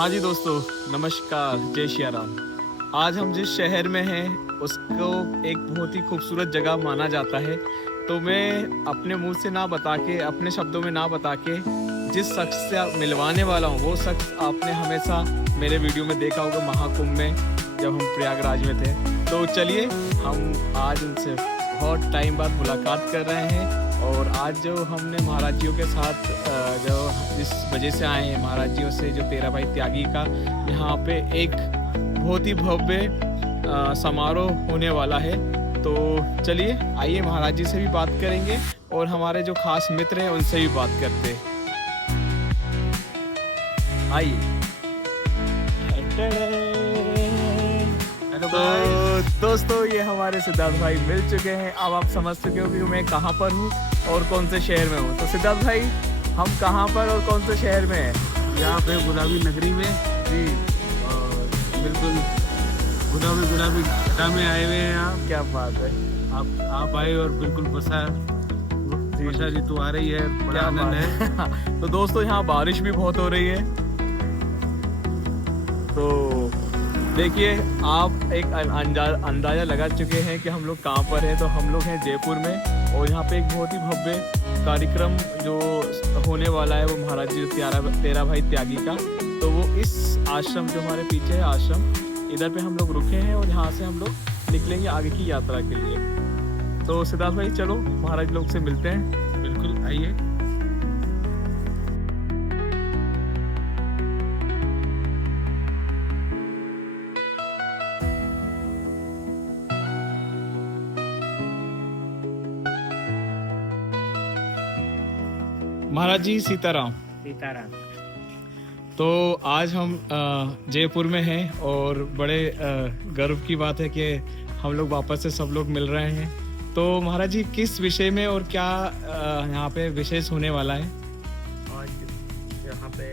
हाँ जी दोस्तों, नमस्कार, जय श्री राम। आज हम जिस शहर में हैं उसको एक बहुत ही खूबसूरत जगह माना जाता है। तो मैं अपने मुंह से ना बता के, अपने शब्दों में ना बता के, जिस शख्स से मिलवाने वाला हूँ वो शख्स आपने हमेशा मेरे वीडियो में देखा होगा महाकुंभ में, जब हम प्रयागराज में थे। तो चलिए हम आज उनसे बहुत टाइम बाद मुलाकात कर रहे हैं। और आज जो हमने महाराज जियों के साथ जो इस वजह से आए हैं, महाराज जियों से जो 13 भाई त्यागी का यहाँ पे एक बहुत ही भव्य समारोह होने वाला है। तो चलिए आइए महाराज जी से भी बात करेंगे और हमारे जो खास मित्र हैं उनसे भी बात करते हैं। आइए। तो दोस्तों ये हमारे सिद्धार्थ भाई मिल चुके हैं। अब आप समझ चुके हो कि मैं कहाँ पर हूँ और कौन से शहर में हूँ। तो सिद्धार्थ भाई, हम कहाँ पर और कौन से शहर में हैं? यहाँ पे गुलाबी नगरी में जी, और बिल्कुल गुलाबी घटा में आए हुए हैं। आप क्या बात है। आप आए और बिल्कुल वर्षा ऋतु आ रही है, बड़ा आनंद है। तो दोस्तों यहाँ बारिश भी बहुत हो रही है। तो देखिए आप एक अंदाज़ा लगा चुके हैं कि हम लोग कहाँ पर हैं। तो हम लोग हैं जयपुर में और यहाँ पे एक बहुत ही भव्य कार्यक्रम जो होने वाला है वो महाराज जी 13 भाई त्यागी का। तो वो इस आश्रम जो हमारे पीछे है आश्रम, इधर पे हम लोग रुके हैं और यहाँ से हम लोग निकलेंगे आगे की यात्रा के लिए। तो सिद्धार्थ भाई चलो महाराज लोग से मिलते हैं। बिल्कुल आइए। महाराज जी सीताराम। सीताराम। तो आज हम जयपुर में हैं और बड़े गर्व की बात है कि हम लोग वापस से सब लोग मिल रहे हैं। तो महाराज जी किस विषय में और क्या यहाँ पे विशेष होने वाला है? आज यहाँ पे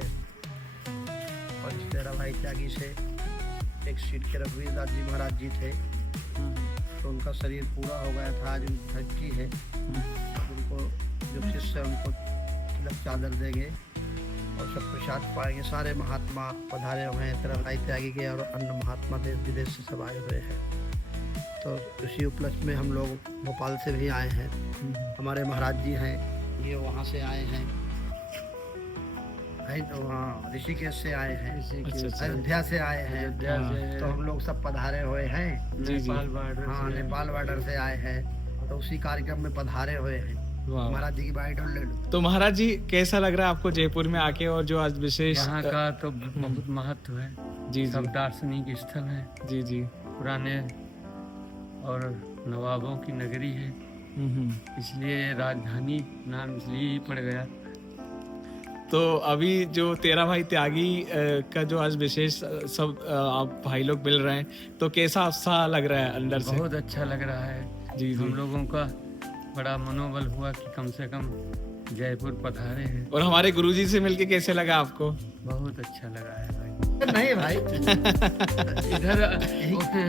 13 भाई त्यागी से एक सीट के रघुवीर दास जी महाराज जी थे, तो उनका शरीर पूरा हो गया था। आज धज्जी है, उनको जो शिष्य उनको तिलक चादर देंगे और सब प्रसाद पाएंगे। सारे महात्मा पधारे हुए हैं 13 भाई त्यागी के और अन्य महात्मा देश विदेश से सब आए हुए हैं। तो इसी उपलक्ष्य में हम लोग भोपाल से भी आए हैं। हमारे महाराज जी हैं, ये वहाँ से आए हैं, वहाँ ऋषिकेश से आए हैं, अयोध्या से आए हैं। तो हम लोग सब पधारे हुए हैं। नेपाल बॉर्डर से आए हैं, तो उसी कार्यक्रम में पधारे हुए हैं। महाराज जी की बाइट और ले लो। तो महाराज जी कैसा लग रहा है आपको जयपुर में आके और जो आज विशेष यहाँ का तो बहुत महत्व है। जी सब दार्शनिक स्थल है। जी जी। पुराने और नवाबों की नगरी है, इसलिए राजधानी नाम इसलिए ही पड़ गया। तो अभी जो 13 भाई त्यागी का जो आज विशेष सब आप भाई लोग मिल रहे हैं, तो कैसा उत्साह लग रहा है अंदर से? बहुत अच्छा लग रहा है। जी हम लोगों का बड़ा मनोबल हुआ कि कम से कम जयपुर पधारे हैं। और हमारे गुरुजी से मिलके कैसे लगा आपको? बहुत अच्छा लगा है भाई। नहीं भाई, इधर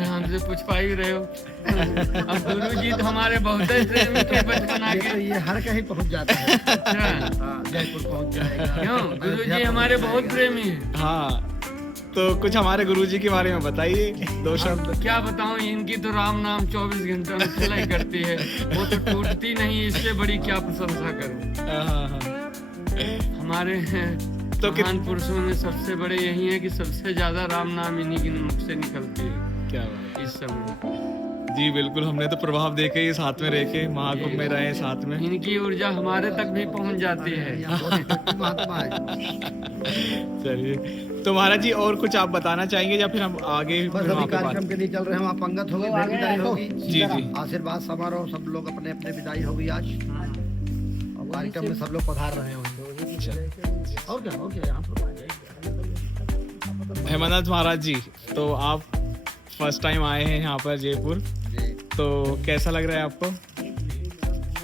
हमसे पूछ पा ही रहे हो। अब गुरुजी तो हमारे बहुत प्रेमी थे बचपन ये के। तो ये हर कहीं पहुँच जाता है। अच्छा, हाँ, जयपुर पहुँच जाएगा। क्यों? गुरुजी हमारे बहुत प्रेमी हैं। हाँ, तो कुछ हमारे गुरुजी के बारे में बताइए, दो शब्द। क्या बताऊं, इनकी तो राम नाम 24 घंटे में चलाई करती है, वो तो टूटती नहीं। इससे बड़ी क्या प्रशंसा करूं। हाँ। हमारे तो महान पुरुषों में सबसे बड़े यही है कि सबसे ज्यादा राम नाम इन्हीं के मुख से निकलती है क्या बात इस समय। जी बिल्कुल, हमने तो प्रभाव देखे ही साथ में रह के महाकुंभ में रहे साथ में। इनकी ऊर्जा हमारे तक भी पहुंच जाती है। महात्मा है। चलिए, तो महाराज जी और कुछ आप बताना चाहेंगे या फिर हम आगे बस अभी कार्यक्रम के लिए चल रहे हैं। वहाँ पंगत होगी, भेंट विदाई होगी। जी जी। आशीर्वाद समारोह, सब लोग अपने अपने विदाई होगी आज, और कार्यक्रम में सब लोग पधार रहे होंगे। और क्या यहाँ हेमंत महाराज जी, तो आप फर्स्ट टाइम आए हैं यहाँ पर जयपुर, तो कैसा लग रहा है आपको?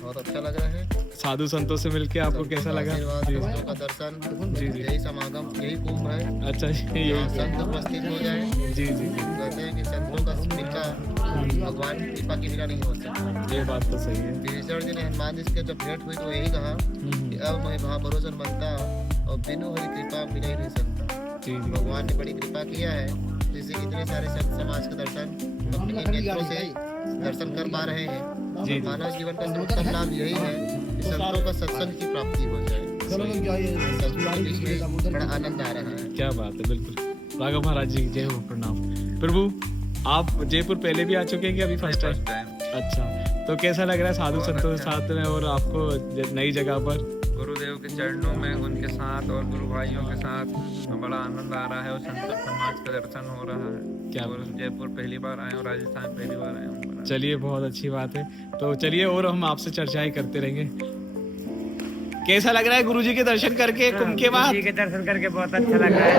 बहुत अच्छा लग रहा है। साधु संतों से मिलके आपको कैसा लगा? जी का दर्शन, जी जी। यही समागम, यही कुंभ है। अच्छा जी, यहाँ संत उपस्थित हो जाए। जी जी। कहते हैं कि संतों का मिलना भगवान की कृपा के बिना नहीं हो सकता। ये बात तो सही है। विभीषण जी ने हनुमान जी से जब भेंट हुई तो यही कहा कि अब मैं वहाँ भरोसा बनता और बिनु हरि कृपा मिल ही नहीं सकता। जी जी भगवान ने बड़ी कृपा किया है, जैसे इतने सारे संत समाज के दर्शन अपने नेत्रों से दर्शन कर पा रहे हैं। जी। मानव जीवन का सर्वोत्तम लाभ यही है कि संतों का सत्संग की प्राप्ति हो जाए। संतों के बीच में बड़ा आनंद आ रहा है। क्या बात है, बिल्कुल। राघव महाराज जी जय हो, प्रणाम। प्रभु आप जयपुर पहले भी आ चुके हैं कि अभी फर्स्ट टाइम? अच्छा, तो कैसा लग रहा है साधु संतों के साथ में और आपको नई जगह पर? गुरुदेव के चरणों में उनके साथ और गुरु भाइयों के साथ बड़ा आनंद आ रहा है और संत समाज का दर्शन हो रहा है। क्या और जयपुर पहली बार आए और राजस्थान पहली बार आए हूँ। चलिए, बहुत अच्छी बात है। तो चलिए, और हम आपसे चर्चाएं करते रहेंगे। कैसा लग रहा है गुरुजी के दर्शन करके कुंभ के बाद? गुरुजी के दर्शन करके बहुत अच्छा लग रहा है।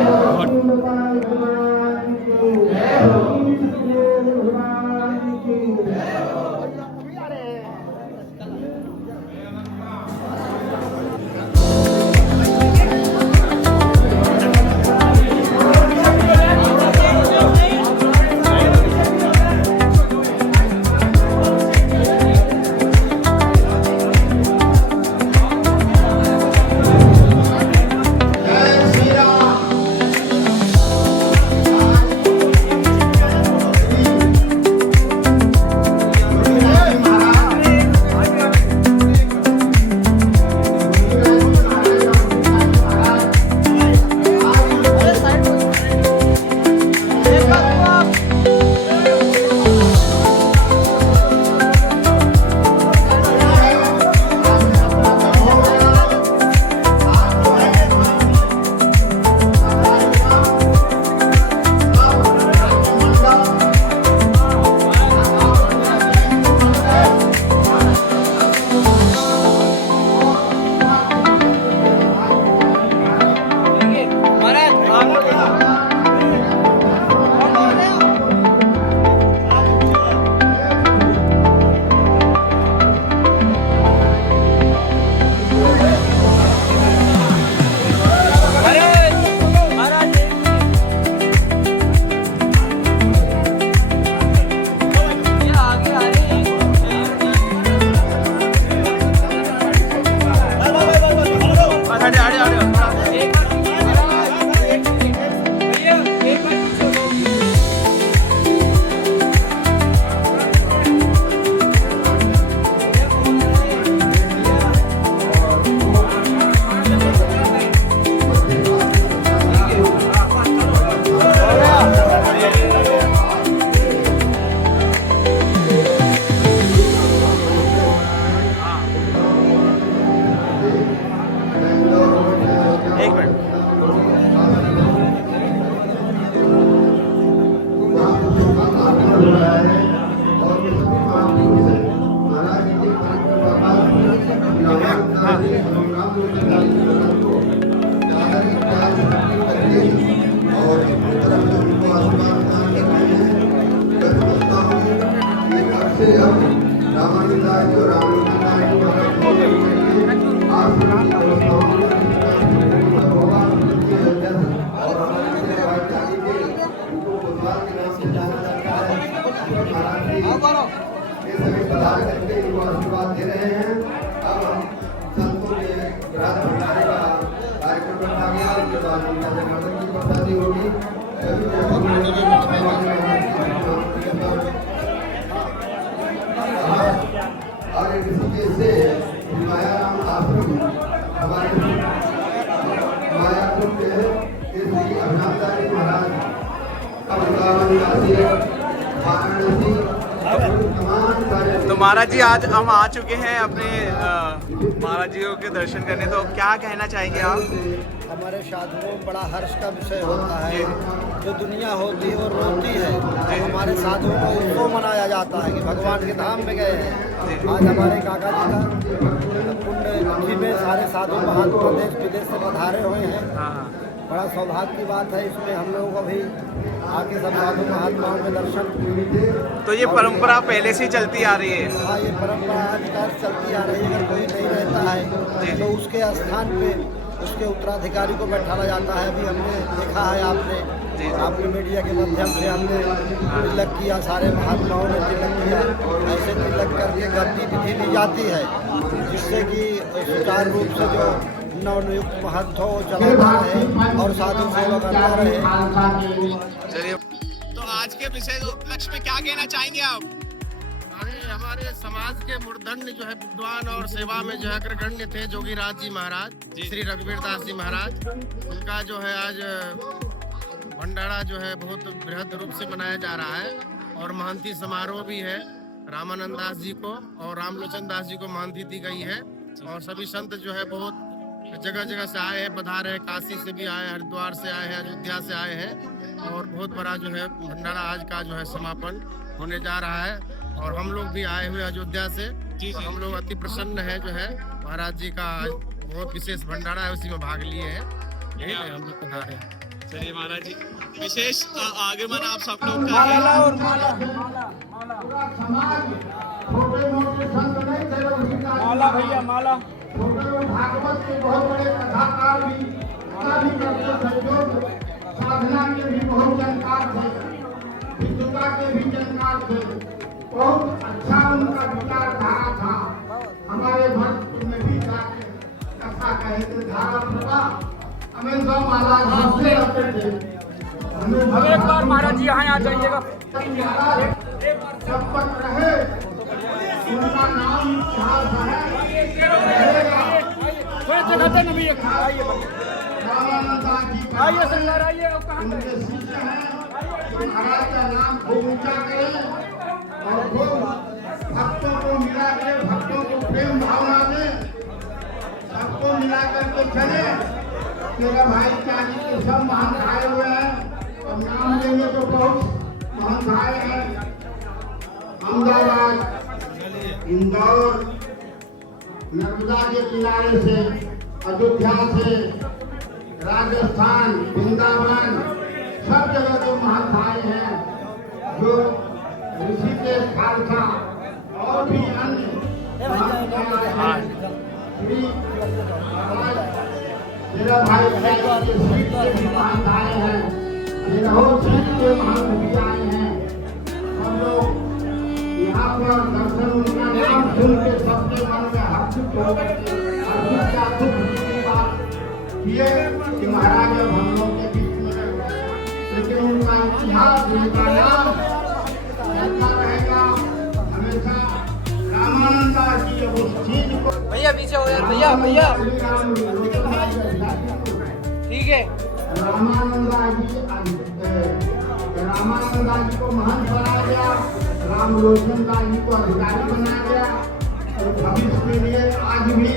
तो महाराज जी आज हम आ चुके हैं अपने महाराज जी के दर्शन करने, तो क्या कहना चाहेंगे आप? हमारे साधुओं में बड़ा हर्ष का विषय होता है। जो दुनिया होती है और रोती है, हमारे साधुओं को उसको मनाया जाता है कि भगवान के धाम में गए हैं। आज हमारे काका जी का पुण्य तिथि में सारे साधु महात्मा देश विदेश से पधारे हुए हैं। बड़ा सौभाग्य की बात है। इसमें हम लोगों को भी आके सब साधु महात्माओं के दर्शन। तो ये परंपरा पहले से ही चलती आ रही है? हाँ, ये परंपरा आजकल चलती आ रही है। अगर कोई नहीं रहता है तो उसके स्थान पे उसके उत्तराधिकारी को बैठाया जाता है। अभी हमने देखा है, आपने मीडिया के माध्यम से हमने तिलक किया, सारे महात्माओं ने तिलक किया। ऐसे तिलक करके गद्दी विधि ली जाती है, जिससे कि सुचारू रूप से जो नवनियुक्त महंत हो चलाता रहे और साधु सेवा करता रहे। चलिए, तो आज के विशेष उपलक्ष्य में क्या कहना चाहेंगे आप? हमारे समाज के मूर्धन्य जो है विद्वान और सेवा में जो है अग्रगण्य थे जोगीराज जी महाराज, श्री रघुवीर दास जी महाराज, उनका जो है आज भंडारा जो है बहुत बृहद रूप से मनाया जा रहा है और महंती समारोह भी है। रामानंद दास जी को और रामलोचन दास जी को महंती दी गई है और सभी संत जो है बहुत जगह जगह से आए हैं, पधारे हैं, काशी से भी आए, हरिद्वार से आए हैं, अयोध्या से आए हैं और बहुत बड़ा जो है भंडारा आज का जो है समापन होने जा रहा है और हम लोग भी आए हुए अयोध्या से और हम लोग अति प्रसन्न है जो है महाराज जी का बहुत विशेष भंडारा है, उसी में भाग लिए हैं। यही है, हम लोग पधारे हैं। चलिए महाराज जी, विशेष आगमन आप सब लोग का है। माला भैया माला भागवत के बहुत बड़े कथाकार भी साधना के भी बहुत जानकार थे, विद्युता के भी जानकार थे। बहुत अच्छा उनका विचारधारा था। हमारे भक्त में भी जाके कथा कहे थे, धारा प्रभा हमें सब महाराज हंसते रहते थे। अब एक बार महाराज जी यहाँ आ जाइएगा। जब तक रहे उनका नाम इतिहास है। थोड़े जगह पे नबी आइए सरदार आइए। उनके शिष्य हैं, महाराज का नाम खूब ऊंचा करें और खूब भक्तों को मिला के भक्तों को प्रेम भावना दें, सबको मिला करके चले। मेरा भाई चाची के सब महान आए हुए हैं और नाम लेंगे तो बहुत महान भाई हैं। अहमदाबाद, इंदौर, नर्मदा के किनारे से, अयोध्या से, राजस्थान, वृंदावन, सब जगह के महान भाई हैं जो ऋषिकेश, खालसा और भी अन्य श्री मेरा भाई के सीट के भी महान भाई हैं, मेरा सीट के महान भी आए हैं। हम लोग यहाँ पर दर्शन उनका नाम सुन के सबके मन में हर्षित हो गए, हर्षित का दुख की बात ये कि महाराज अब हम लोग के बीच में रहे, लेकिन उनका इतिहास, उनका नाम ऐसा रहेगा हमेशा। रामानंद दास जी उस चीज को भैया पीछे हो यार, भैया भैया ठीक है। रामानंद दास जी को महंत बनाया गया, रामलोचन दास जी को अधिकारी बनाया गया और भविष्य के लिए आज भी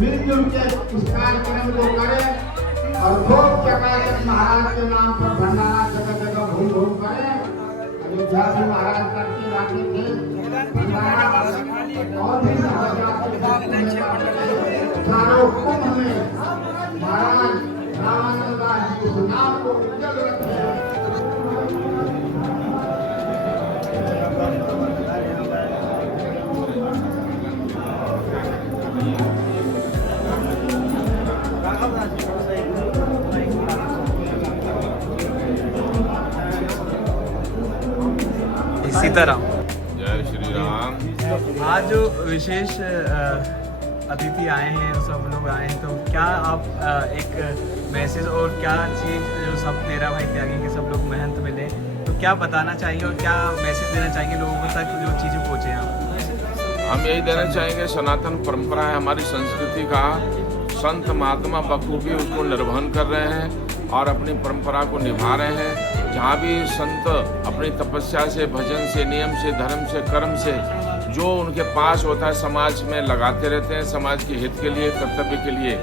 मिलजुल के इस कार्यक्रम को करें और खूब जगह महाराज के नाम पर भंडारा जगह जगह घूम घूम करें। अयोध्या से महाराज करके लाते थे भंडारा और भी चारों कुंभ में महाराज रामानंद दास जी उस नाम को उज्जवल रखे। सीताराम। जय श्री राम। आज जो विशेष अतिथि आए हैं, सब लोग आए हैं, तो क्या आप एक मैसेज और क्या चीज़ जो सब तेरा भाई त्यागी के सब लोग महंत मिले, तो क्या बताना चाहिए और क्या मैसेज देना चाहेंगे लोगों तक जो चीज़ें पहुँचे आप? हम यही देना चाहेंगे, सनातन परंपरा है हमारी संस्कृति का, संत महात्मा बखूबी उसको निर्वहन कर रहे हैं और अपनी परंपरा को निभा रहे हैं। जहाँ भी संत अपनी तपस्या से, भजन से, नियम से, धर्म से, कर्म से जो उनके पास होता है समाज में लगाते रहते हैं, समाज के हित के लिए, कर्तव्य के लिए।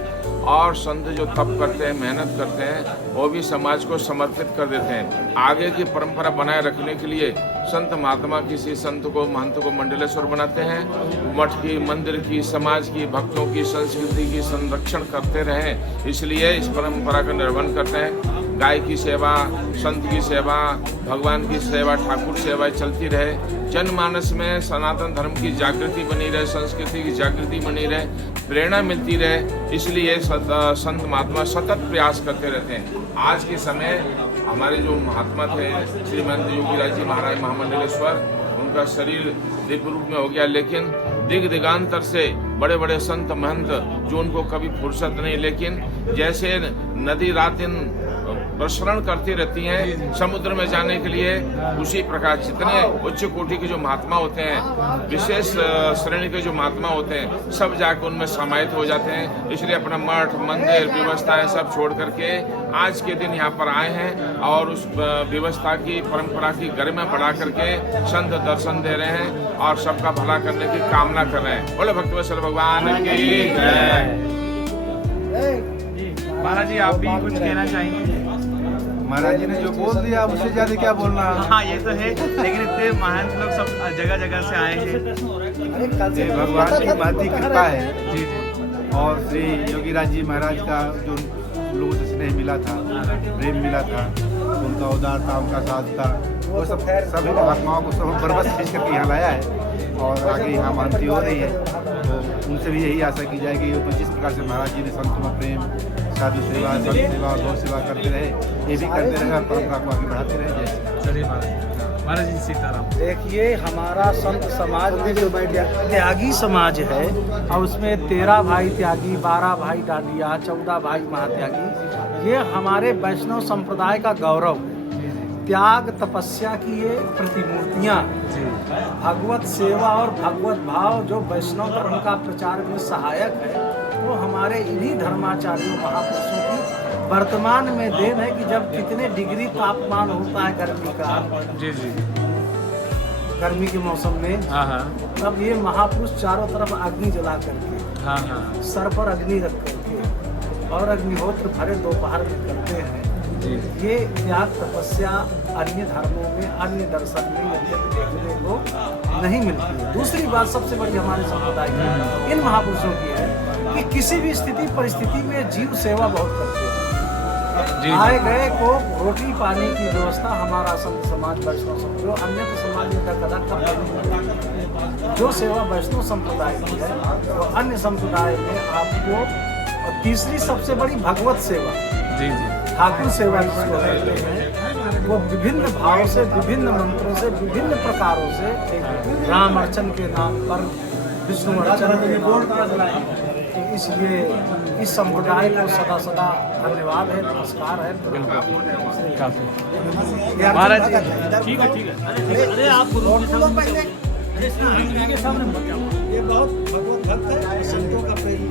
और संत जो तप करते हैं, मेहनत करते हैं, वो भी समाज को समर्पित कर देते हैं। आगे की परंपरा बनाए रखने के लिए संत महात्मा किसी संत को, महंत को मंडलेश्वर बनाते हैं। मठ की, मंदिर की, समाज की, भक्तों की, संस्कृति की संरक्षण करते रहें, इसलिए इस परंपरा का निर्वहन करते हैं। गाय की सेवा, संत की सेवा, भगवान की सेवा, ठाकुर सेवा चलती रहे। जनमानस में सनातन धर्म की जागृति बनी रहे, संस्कृति की जागृति बनी रहे, प्रेरणा मिलती रहे, इसलिए संत महात्मा सतत प्रयास करते रहते हैं। आज के समय हमारे जो महात्मा थे श्रीमंत योगीराज जी महाराज महामंडलेश्वर, उनका शरीर दिव्य रूप में हो गया, लेकिन दिग दिगांतर से बड़े बड़े संत महंत जो उनको कभी फुर्सत नहीं, लेकिन जैसे नदी रात दिन प्रसरण करती रहती हैं समुद्र में जाने के लिए, उसी प्रकार जितने उच्च कोटि के जो महात्मा होते हैं, विशेष श्रेणी के जो महात्मा होते हैं, सब जाकर उनमें समाहित हो जाते हैं। इसलिए अपना मठ मंदिर व्यवस्थाएं सब छोड़ करके आज के दिन यहाँ पर आए हैं और उस व्यवस्था की परंपरा की गरिमा बढ़ा करके संत दर्शन दे रहे हैं और सबका भला करने की कामना कर रहे हैं। बोले भक्तवत्सल भगवान की जय। महाराज जी आप भी कुछ कहना चाहेंगे? महाराज जी ने जो बोल दिया उससे ज्यादा क्या बोलना। हाँ ये तो है, लेकिन इतने महान लोग सब जगह जगह से आए हैं। ये भगवान की महती कृपा है जी जी। और श्री योगी राज जी महाराज का जो लोगों से स्नेह मिला था, प्रेम मिला था, उनका उदारता, उनका साथ था, वो सब सभी महात्माओं को सब बरबस खींच करके यहाँ लाया है और आगे यहाँ महंती हो रही है। तो उनसे भी यही आशा की जाएगी कि जिस प्रकार से महाराज जी ने संतों में प्रेम, साधु सेवा, संत सेवा, गौ सेवा करते रहे, ये भी करते रहे और परंपरा को आगे बढ़ाते रहे। जैसे चलिए महाराज जी सीताराम। देखिए हमारा संत समाज में जो त्यागी समाज है और उसमें 13 भाई त्यागी, 12 भाई डालिया, 14 भाई महात्यागी, ये हमारे वैष्णव संप्रदाय का गौरव है। त्याग तपस्या की ये प्रतिमूर्तियाँ, भगवत सेवा और भगवत भाव जो वैष्णव धर्म का प्रचार में सहायक है, वो हमारे इन्हीं धर्माचार्यों महापुरुषों की वर्तमान में देन है कि जब कितने डिग्री तापमान होता है गर्मी का, जी जी, गर्मी के मौसम में, हाँ हाँ, तब ये महापुरुष चारों तरफ अग्नि जला करके, हाँ हाँ, सर पर अग्नि रख करके और अग्निहोत्र भरे दोपहर में करते हैं। ये त्याग तपस्या अन्य धर्मों में, अन्य दर्शन में यद्यपि देखने को नहीं मिलती है। दूसरी बात सबसे बड़ी हमारे संप्रदाय की, इन महापुरुषों की है कि किसी भी स्थिति परिस्थिति में जीव सेवा बहुत करते हैं। आए गए को रोटी पानी की व्यवस्था हमारा संत समाज वैष्णव समाज, जो अन्य समाज में कदा जो सेवा वैष्णव संप्रदाय की है, तो अन्य संप्रदाय में आपको। और तीसरी सबसे बड़ी भगवत सेवा, जी जी, ठाकुर सेवा जिसको कहते हैं, वो विभिन्न भाव से, विभिन्न मंत्रों से, विभिन्न प्रकारों से, राम अर्चन के नाम पर, विष्णु अर्चन के नाम पर। तो इसलिए इस संप्रदाय को सदा सदा धन्यवाद है, नमस्कार है। महाराज जी ठीक है ठीक है। अरे आप गुरु के सामने ये बहुत भगवत भक्त है, संतों का प्रेमी।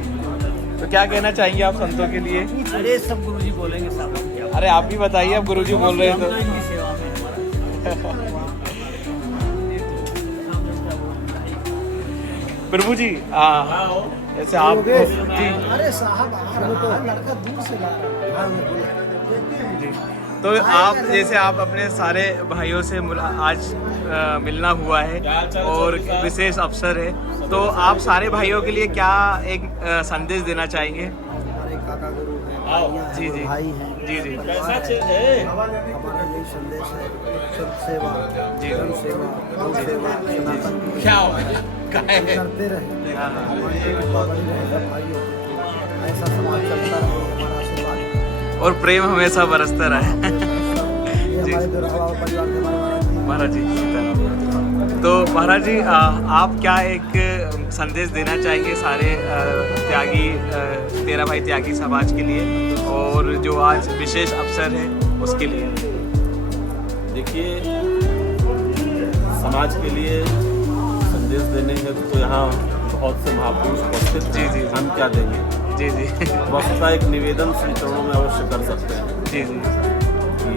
तो क्या कहना चाहेंगे आप संतों के लिए? अरे सब गुरुजी बोलेंगे सब। अरे आप भी बताइए, अब गुरुजी बोल रहे हैं तो। इनकी सेवा में प्रभु जी ऐसे आप जी, अरे साहब लड़का दूर से ला रहा है। जी, तो आप जैसे आप अपने सारे भाइयों से आज मिलना हुआ है और विशेष अवसर है, तो आप सारे भाइयों के लिए क्या एक संदेश देना चाहेंगे? हमारे काका गुरु हैं, जी जी, भाई हैं, जी जी, हमारा यही संदेश है, सब सेवा, जी जन सेवा, गौ सेवा, सनातन की क्या करते रहे, हमारी कृपा बनी रहे सब भाइयों को। ऐसा समाज चलता रहे, हमारा आशीर्वाद और प्रेम हमेशा बरसता रहे। ये हमारे दुर्भाव परिवार के महाराज जी सीताराम। तो महाराज जी आप क्या एक संदेश देना चाहेंगे सारे त्यागी 13 भाई त्यागी समाज के लिए और जो आज विशेष अवसर है उसके लिए? देखिए, समाज के लिए संदेश देने हैं तो यहाँ बहुत से महापुरुष उपस्थित हैं। जी जी, हम क्या देंगे? जी जी, वस्तुतः एक निवेदन श्री चरणों में अवश्य कर सकते हैं। जी जी, कि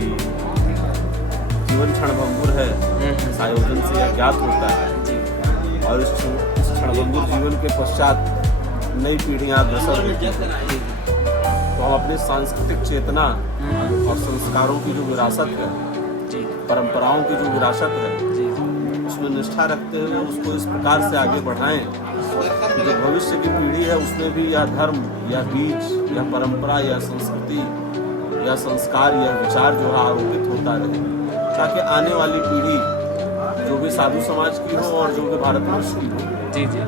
जीवन क्षणभंगुर है, इस आयोजन से यह ज्ञात होता है, और इस क्षणभंगुर जीवन के पश्चात नई पीढ़ियाँ अग्रसर होती हैं। तो हम अपनी सांस्कृतिक चेतना और संस्कारों की जो विरासत है, परंपराओं की जो विरासत है, उसमें निष्ठा रखते हुए उसको इस प्रकार से आगे बढ़ाएं कि जो भविष्य की पीढ़ी है उसमें भी यह धर्म, यह बीज, यह परंपरा, यह संस्कृति, यह संस्कार, यह विचार जो है आरोपित होता रहे, ताकि आने वाली पीढ़ी जो भी साधु समाज की हो और जो भी भारतवर्ष की हो, जी जी,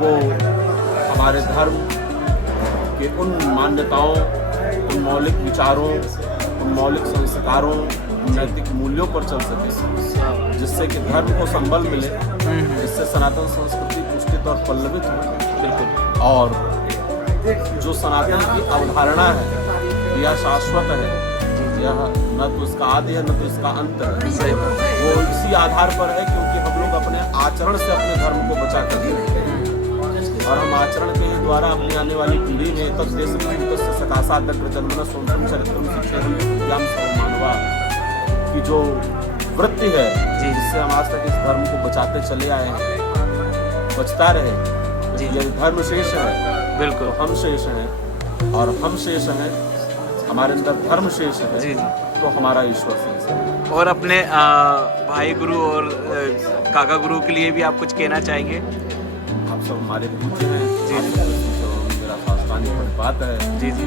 वो हमारे धर्म के उन मान्यताओं, उन मौलिक विचारों, उन मौलिक संस्कारों, नैतिक मूल्यों पर चल सके, जिससे कि धर्म को संबल मिले, जिससे सनातन संस्कृति पुष्टित और पल्लवित हो। बिल्कुल। और जो सनातन की अवधारणा है यह शाश्वत है, यह न तो इसका आदि है न तो इसका अंत है। सही बात। वो इसी आधार पर है क्योंकि हम लोग अपने आचरण से अपने धर्म को बचा कर रखते हैं और हम आचरण के ही द्वारा अपनी आने वाली पीढ़ी में तक देश से सकाशा तक जन्मना सोनम चरित्रम शिक्षण विद्याम सर्व मानवा की जो वृत्ति है जिससे हम आज तक इस धर्म को बचाते चले आए हैं, बचता रहे। यदि धर्म शेष है बिल्कुल, तो हम शेष हैं और हम शेष हैं, हमारे अंदर धर्म शेष है जी। तो हमारा ईश्वर शेष है। और अपने भाई गुरु और काका गुरु के लिए भी आप कुछ कहना चाहेंगे? आप सब हमारे पूज्य हैं जी। मेरा शास्त्रानी बात है जी जी।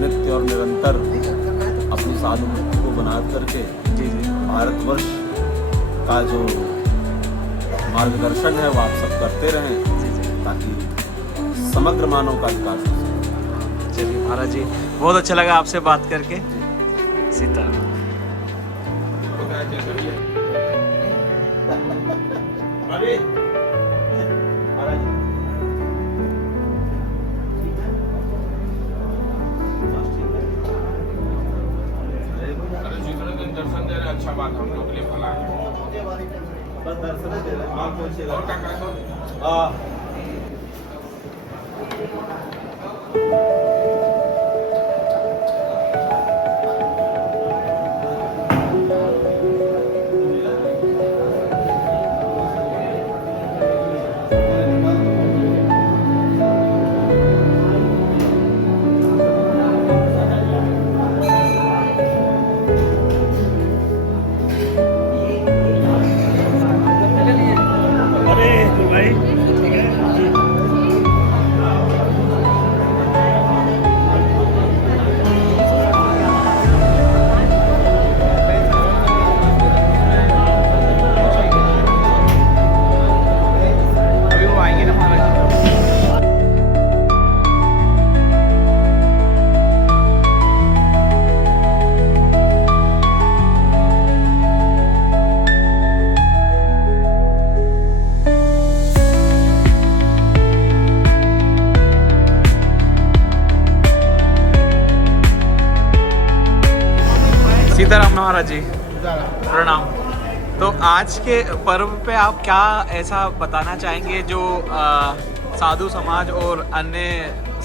नित्य और निरंतर अपनी साधु वृत्ति को बना करके जी जी भारतवर्ष का जो मार्गदर्शन है वो आप सब करते रहें ताकि समग्र मानव का विकास हो सके। चलिए महाराज जी, बहुत अच्छा लगा आपसे बात करके। सीताराम। दर्शन दे रहे, अच्छा बात हम लोग के लिए भला है। बस दर्शन दे रहे हैं। और क्या करें तो? अभी वो आएंगे ना महाराज जी। सीताराम महाराज जी, प्रणाम। तो आज के पर्व पे आप क्या ऐसा बताना चाहेंगे जो साधु समाज और अन्य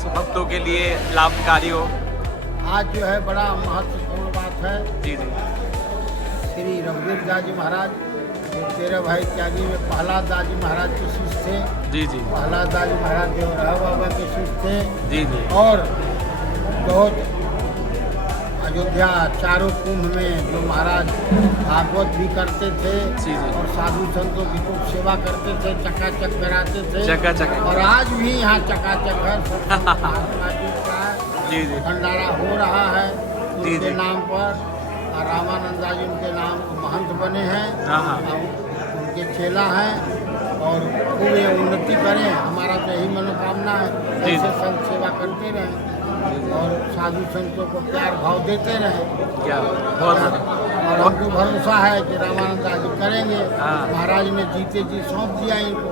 भक्तों के लिए लाभकारी हो? आज जो है बड़ा महत्वपूर्ण बात है। जी जी श्री रघुवीर दास जी महाराज जो तेरह भाई त्यागी में प्रहलाद दास जी महाराज के शिष्य थे। जी जी प्रहलाद दास जी महाराज देवराव बाबा के शिष्य थे। जी जी और बहुत अयोध्या चारों कुंभ में जो महाराज भागवत भी करते थे जी जी। और साधु संतों की खूब सेवा करते थे, चकाचक कराते थे। चकाचक। और आज भी यहाँ चकाचक है। महात्मा जी का जी जी भंडारा हो रहा है जी उनके जी। नाम पर। और रामानंदा जी उनके नाम महंत बने हैं। हाँ हाँ और उनके चेला हैं और खूब ये उन्नति करें, हमारा तो यही मनोकामना है। जी। ऐसे संत सेवा करते रहें और साधु संतों को प्यार भाव देते रहें। क्या बहुत बढ़िया। और हमको भरोसा है कि रामानंदा जी करेंगे। हाँ। महाराज ने जीते जी सौंप दिया इनको।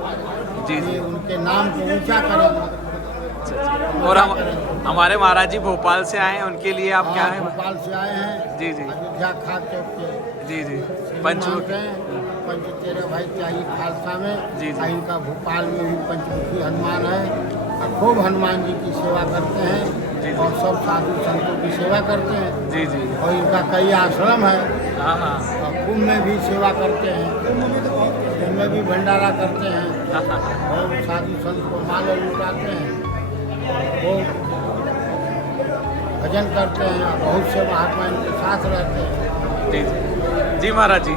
जी जी। ये उनके नाम को ऊंचा करेंगे। और हमारे महाराज जी भोपाल से आए हैं, उनके लिए आप क्या है? भोपाल से आए हैं। जी जी अयोध्या खाक चौक के जी जी पंचमुखी पंच तेरह भाई त्यागी खालसा में। जी, जी। और इनका भोपाल में भी पंचमुखी हनुमान है और खूब हनुमान जी की सेवा करते हैं। जी, जी। और सब साधु संतों की सेवा करते हैं। जी जी और इनका कई आश्रम है हाँ हाँ और कुंभ में भी सेवा करते हैं, कुंभ में भी भंडारा करते हैं और साधु संत को माल लुटाते हैं, वो भजन करते हैं और बहुत से महात्मा इनके साथ रहते हैं। जी जी जी महाराज जी,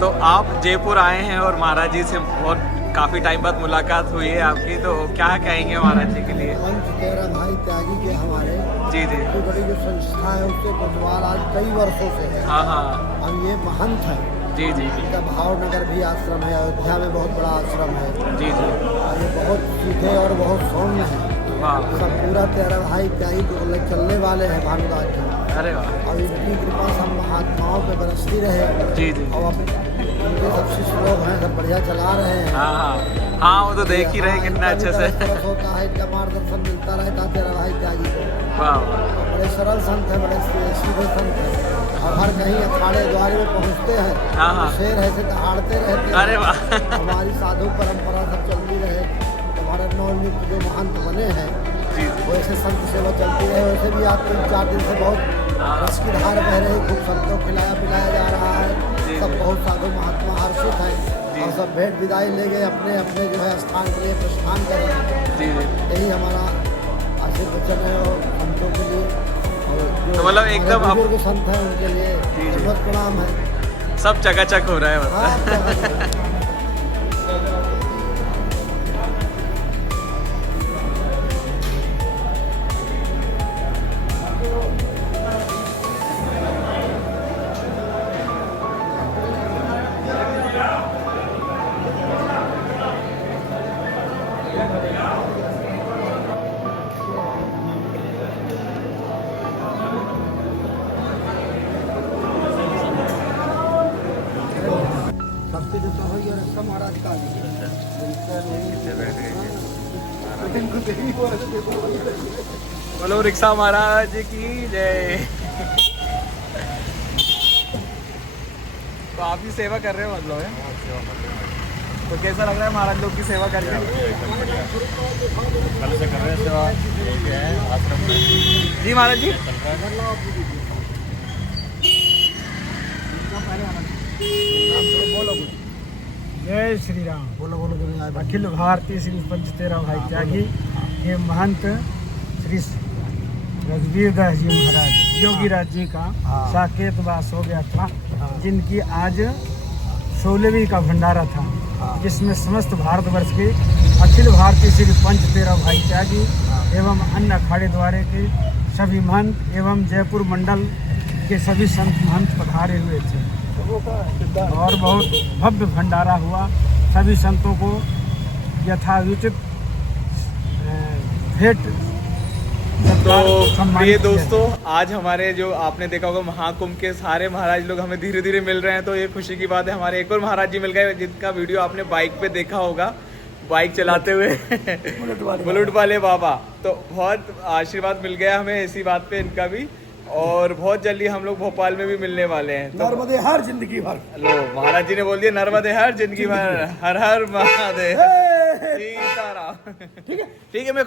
तो आप जयपुर आए हैं और महाराज जी से बहुत काफ़ी टाइम बाद मुलाकात हुई है आपकी, तो क्या कहेंगे महाराज जी के लिए? पंच तेरह भाई त्यागी के हमारे जी जी इतनी बड़ी जो संस्था है उसके कोतवाल आज कई वर्षों से है। हाँ हाँ और ये महंत है। जी जी इनका भावनगर भी आश्रम है, अयोध्या में बहुत बड़ा आश्रम है। जी जी और ये बहुत सीधे और बहुत सौम्य है। वाह सब पूरा तेरह भाई त्यागी को चलने वाले हैं भानुदास जी। अरे वाह, और इनकी कृपा सब महात्माओं पे बरसती रहे। जी जी। और उनके सब शिष्य लोग हैं, सब बढ़िया चला रहे हैं। हाँ हाँ हाँ, वो तो देख ही रहे कितना अच्छे से। तरफ होता है, इनका मार्गदर्शन मिलता रहता तेरा भाई त्यागी को। वाह, बड़े सरल संत हैं, बड़े सीधे संत हैं, और हर कहीं अखाड़े द्वारे में पहुँचते हैं। हाँ हाँ। शेर ऐसे दहाड़ते रहते हैं। अरे वाह। हमारी साधु परंपरा सब चलती रहे। हमारे नवनियुक्त जो महंत बने हैं, वैसे संत सेवा चलती रहे। वैसे भी आप 3-4 दिन से बहुत रस की धार बह रही, खूब संतों खिलाया पिलाया जा रहा है। सब बहुत साधु महात्मा हर्षित हैं, और सब भेंट विदाई ले गए, अपने अपने जो है स्थान के लिए प्रस्थान करें। यही हमारा आशीर्वचन है और संतों के लिए। और तो मतलब एकदम आप बुजुर्ग संत हैं, उनके लिए बहुत प्रणाम है। सब चकाचक हो रहा है मतलब। हाँ, सबके जो हो गया रस्ता महाराज का बोलो रिक्शा महाराज की जय। तो आप ही सेवा कर रहे हो मतलब है? तो कैसा लग रहा है महाराज लोग की सेवा करके? कल से कर रहे हैं सेवा, ये है आश्रम में। जी महाराज जी। जय श्री राम। बोलो बोलो बोलो। अखिल भारतीय श्री पंच तेरह भाई त्यागी ये महंत श्री रघुवीर दास जी महाराज योगीराज जी का साकेत वास हो गया था, जिनकी आज 16वीं का भंडारा था, जिसमें समस्त भारतवर्ष के अखिल भारतीय श्री पंच तेरह भाई त्यागी एवं अन्य अखाड़े द्वारे के सभी महंत एवं जयपुर मंडल के सभी संत महंत पधारे हुए थे, और बहुत भव्य भंडारा हुआ। सभी संतों को यथाउचित भेंट। तो प्रिय दोस्तों, आज हमारे जो आपने देखा होगा महाकुंभ के सारे महाराज लोग हमें धीरे धीरे मिल रहे हैं, तो ये खुशी की बात है। हमारे एक और महाराज जी मिल गए, जिनका वीडियो आपने बाइक पे देखा होगा, बाइक चलाते हुए बुलेट वाले बाबा। तो बहुत आशीर्वाद मिल गया हमें इसी बात पे इनका भी, और बहुत जल्दी हम लोग भोपाल में भी मिलने वाले हैं। तो नर्मदे हर जिंदगी भर। लो महाराज जी ने बोल दिया नर्मदे हर जिंदगी भर, हर हर महादेव। सीताराम। ठीक है मैं